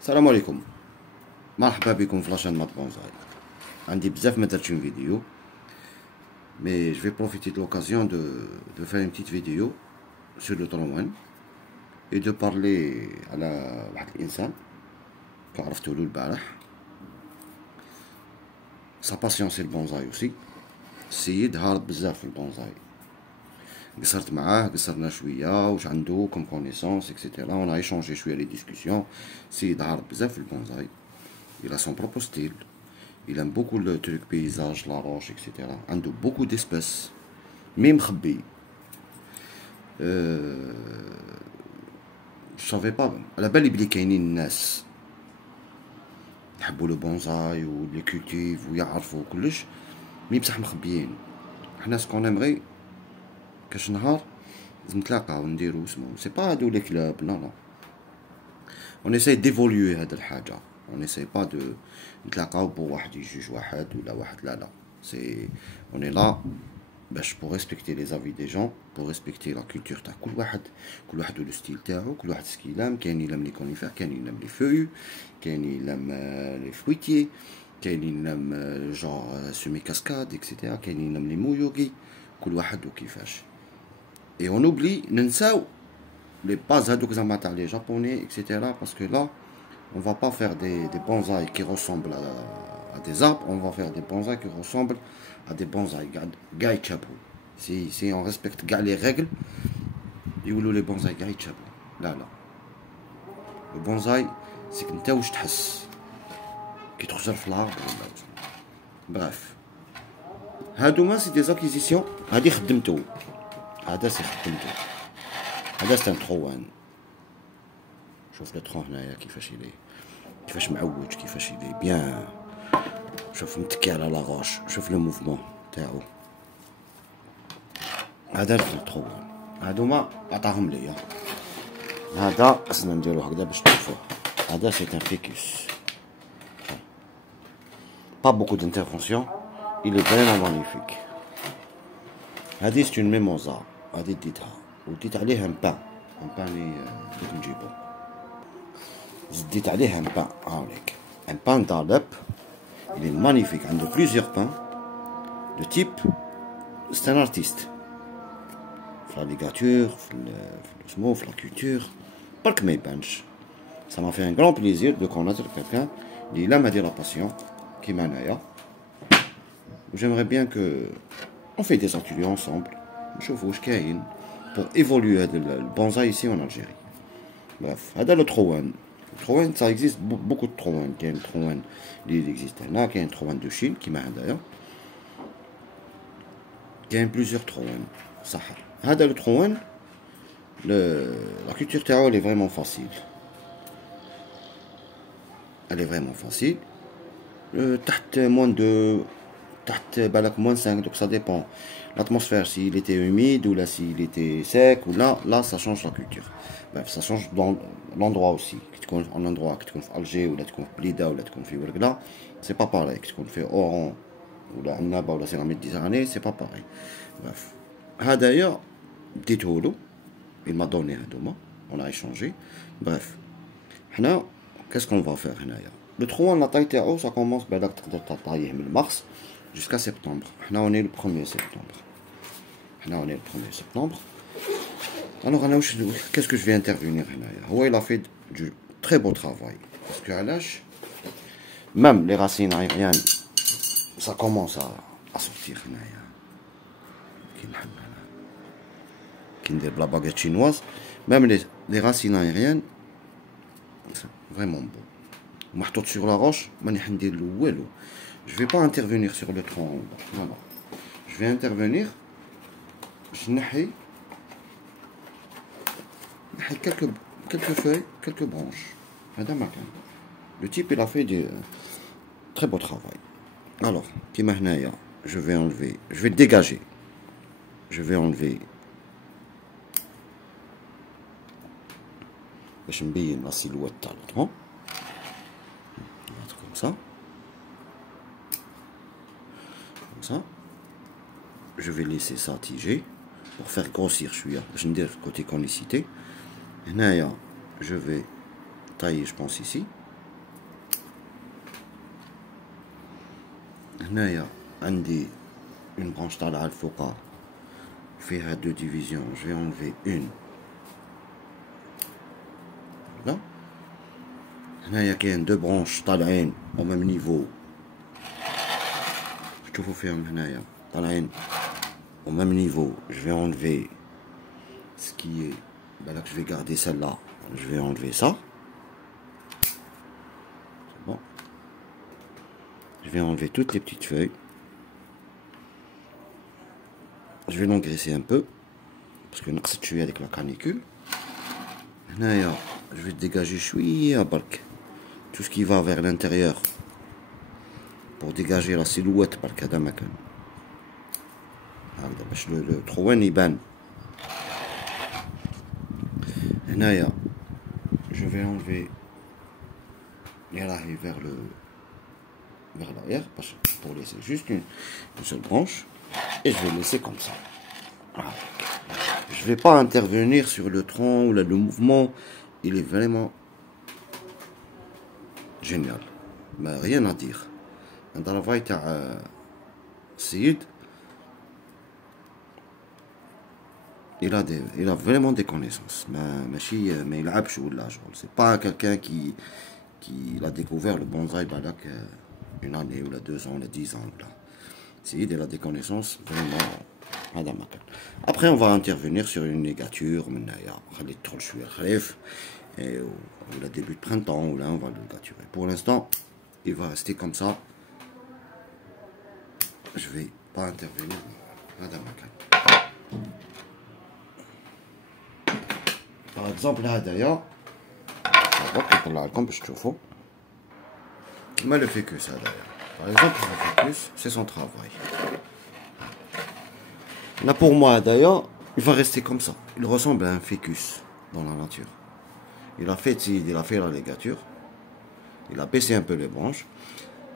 السلام عليكم. مرحبا بكم في لاشين مات بونزاي. عندي بزاف ما درتش une vidéo, mais je vais profiter de l'occasion de faire une petite vidéo sur le Trowan et de parler على واحد الانسان كعرفتو له البارح. sa passion c'est le bonsaï aussi. السيد هارب بزاف في البونزاي. قصرت معاه قصرنا شويه واش عنده كوم كونيسونس اكسيتيرا. on a échangé شويه les discussions. السيد هارب بزاف في البونزاي. il a son propre style. il aime beaucoup le truc paysage, la roche, etc. عنده beaucoup d'espèces مي مخبي. je savais pas على بالي بلي كاينين الناس يحبوا لو بونزاي و لي كولتيف ويعرفوا كلش مي بصح مخبيين. حنا سكون امغي كاش نهار لازم نتلاقاو نديرو اسمو سي با هادو لي كلاب لا لا. on essaie d'évoluer هاد الحاجه. on essaie pas de نتلاقاو بو واحد يجوج واحد ولا واحد لا لا. c'est on est là باش pour respecter les avis des gens, pour respecter la culture تاع كل واحد و لو ستيل تاعو. كل واحد سكيلام. كاين يلام لي كونيفير، كاين يلام لي فويو، كاين يلام لي فرويتيي، كاين يلام جون سومي كاسكاد اكسيتيرا، كاين يلام لي مويوغي. كل واحد وكيفاش. et on oublie ننساو les bases هادوك زعما تاع لي جابوني اكسيتيرا. parce que là on va pas faire des bonsaïs qui ressemblent à des arbres, on va faire des bonsaïs qui ressemblent à des bonsaïs قاع يتشابهوا. si on respecte قاع les règles يقولوا les bonsaïs قاع يتشابهوا. لا لا. le bonsaï سيك نتا واش تحس كي تخزر في الارض ولا bref. هادوما سي دي زاكيزيسيون. هادي خدمتو. هذا سي خدمتو. هذا سي ان تروان. شوف لو ترون هنايا كيفاش يلي، كيفاش معوج، كيفاش يلي بيان. شوف متكي على لاغوش، شوف لو موفمون تاعو. هذا التروان. هادوما عطاهم ليا. هذا خصنا نديرو هكذا باش نشوفوه. هذا سي ان فيكوس. با بوكو d'intervention. il est vraiment magnifique. هذه سي اون ميموزا. هذه ديتها وديت عليها ان بان. ان بان لي نجيبو. زديت عليه ان بان. هاوليك ان بان دالب. il est magnifique. عنده plusieurs pans de type. c'est un artiste في la ligature في اسمو في la culture. برك ما يبانش. ça m'a fait un grand plaisir de connaître quelqu'un اللي يلام هادي لا باسيون كيما انايا. j'aimerais bien que on fait des ateliers ensemble نشوفو واش كاين pour évoluer هاد البونزاي ici en Algérie. bref. هذا لو تروان. التروان ça existe beaucoup de تروان. كاين التروان اللي existe هنا، كاين تروان دو شين كيما هدايا، كاين بليزيور تروان صح. هذا لو تروان لا كولتور تاعو elle est vraiment facile. elle est vraiment facile. تحت موان دو، تحت بالك موان 5 donc ça dépend l'atmosphère s'il était humide ou là s'il était sec ou là ça change la culture. bref ça change dans l'endroit aussi. كي تكون en endroit كي تكون في ألجي ولا تكون في بليده ولا تكون في ورقله c'est pas pareil. كي تكون في أورون ولا عنابه ولا سي لا ميديتيراني c'est pas pareil. bref. هدايا ديتهولو il m'a donné هادوما on a échangé. bref. حنا qu'est-ce qu'on va faire هنايا. le تروان لا طاي تاعو ça commence بالك تقدر تطايه من مارس jusqu'à septembre. on est le 1er septembre. on est le 1er septembre. alors qu'est-ce que je vais intervenir هنايا. هو il a fait du très beau travail parce que علاش même les racines aériennes ça commence à sortir هنايا. كي نحب انا كي ندير بلا باغيت شينواز même les racines aériennes vraiment beau. محطوط sur la roche ماني حندير له والو. je vais pas intervenir sur le tronc. non non. je vais intervenir باش نحي quelques feuilles, quelques branches. هذا ما كان. le type il a fait du très beau travail. alors كيما هنايا je vais enlever, je vais dégager, je vais enlever باش نبين لا سيلوات تاع le tronc comme ça. ça je vais laisser ça tiger pour faire grossir شويه باش ندير côté conicité. هنايا je vais tailler je pense ici هنايا عندي une branche طالعة الفوقا فيها 2 divisions. Je vais enlever une. Là. هنايا كاين 2 branches طالعين au même niveau. شوفوا فيهم هنايا طالعين au même niveau. Je vais enlever ce qui est. Là que je vais garder celle-là. Je vais enlever ça. C'est bon. Je vais enlever toutes les petites feuilles. Je vais l'engraisser un peu parce que نقصت شويه avec la canicule. هنايا je vais dégager شويه برك tout ce qui va vers l'intérieur pour dégager la silhouette برك. هذا مكان هكذا باش لو تروين يبان. هنايا je vais enlever les rails vers l'arrière pour laisser juste une seule branche et je vais laisser comme ça. Voilà. Je vais pas intervenir sur le tronc ou là, le mouvement, il est vraiment génial, mais rien à dire. Un travail تاع السيد il a vraiment des connaissances. ماشي ما يلعبش ولا شغل. C'est pas quelqu'un qui a découvert le bonsaï balak une année ou 2 ans ou 10 ans là. Il a des connaissances vraiment. Après on va intervenir sur une ligature ou le début de printemps ou là on va le ligaturer. Pour l'instant il va rester comme ça. Je vais pas intervenir. Par exemple là d'ailleurs باش تشوفوا كيما le ficus d'ailleurs. Par exemple le ficus c'est son travail. Là pour moi d'ailleurs il va rester comme ça. Il ressemble à un ficus dans la nature. Il a fait la ligature. Il a baissé un peu les branches.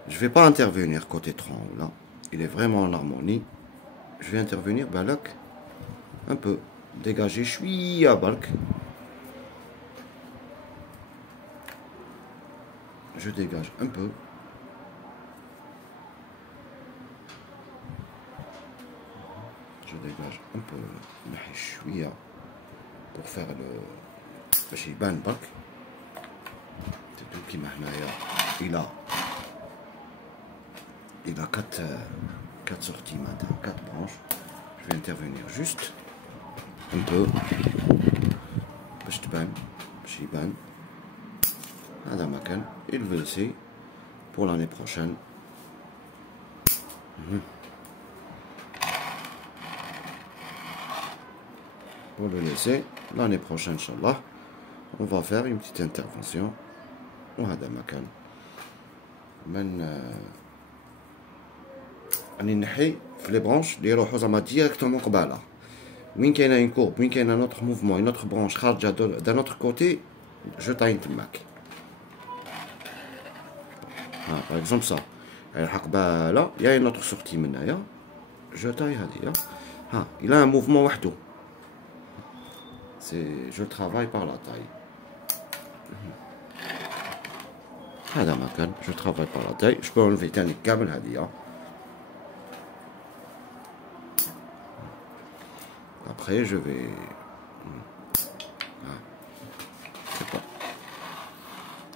Je vais pas intervenir côté tronc là. Il est vraiment en harmonie. Je vais intervenir balak un peu dégager شوية برك. Je dégage un peu. Je dégage un peu pour faire le باش يبان برك. C'est tout كيما هنايا il a 4 sorties maintenant, 4 branches. Je vais intervenir juste un peu باش تبان باش يبان. هذا مكان il veut laisser pour l'année prochaine. Pour le laisser l'année prochaine inchallah on va faire une petite intervention. وهذا مكان من راني نحي في لي برونش اللي يروحوا زعما ديريكتومون قباله وين كاينه اون كورب وين كاينه نوتر موفمون اون نوتر برونش خارجه دان نوتر كوتي جو طاين تماك. Par exemple ça, là, il y a une autre sortie maintenant. Je taille il a un mouvement wahdo. Je travaille par la taille. Je travaille par la taille. Je peux enlever les câbles. Après je vais. C'est pas.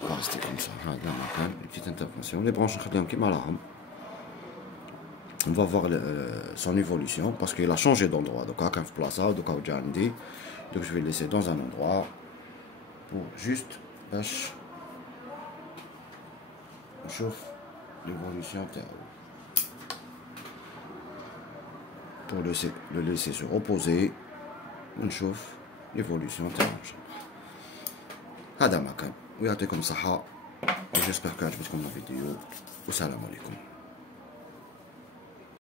On va rester comme ça. Une petite intervention. Les branches on va voir son évolution parce qu'il a changé d'endroit. Donc à 15 places, donc je vais le laisser dans un endroit pour juste on chauffe l'évolution pour le laisser se reposer. On chauffe l'évolution هذا مكان ويعطيكم صحة. J'espère que عجبتكم la vidéo. Wassalamu alaikum.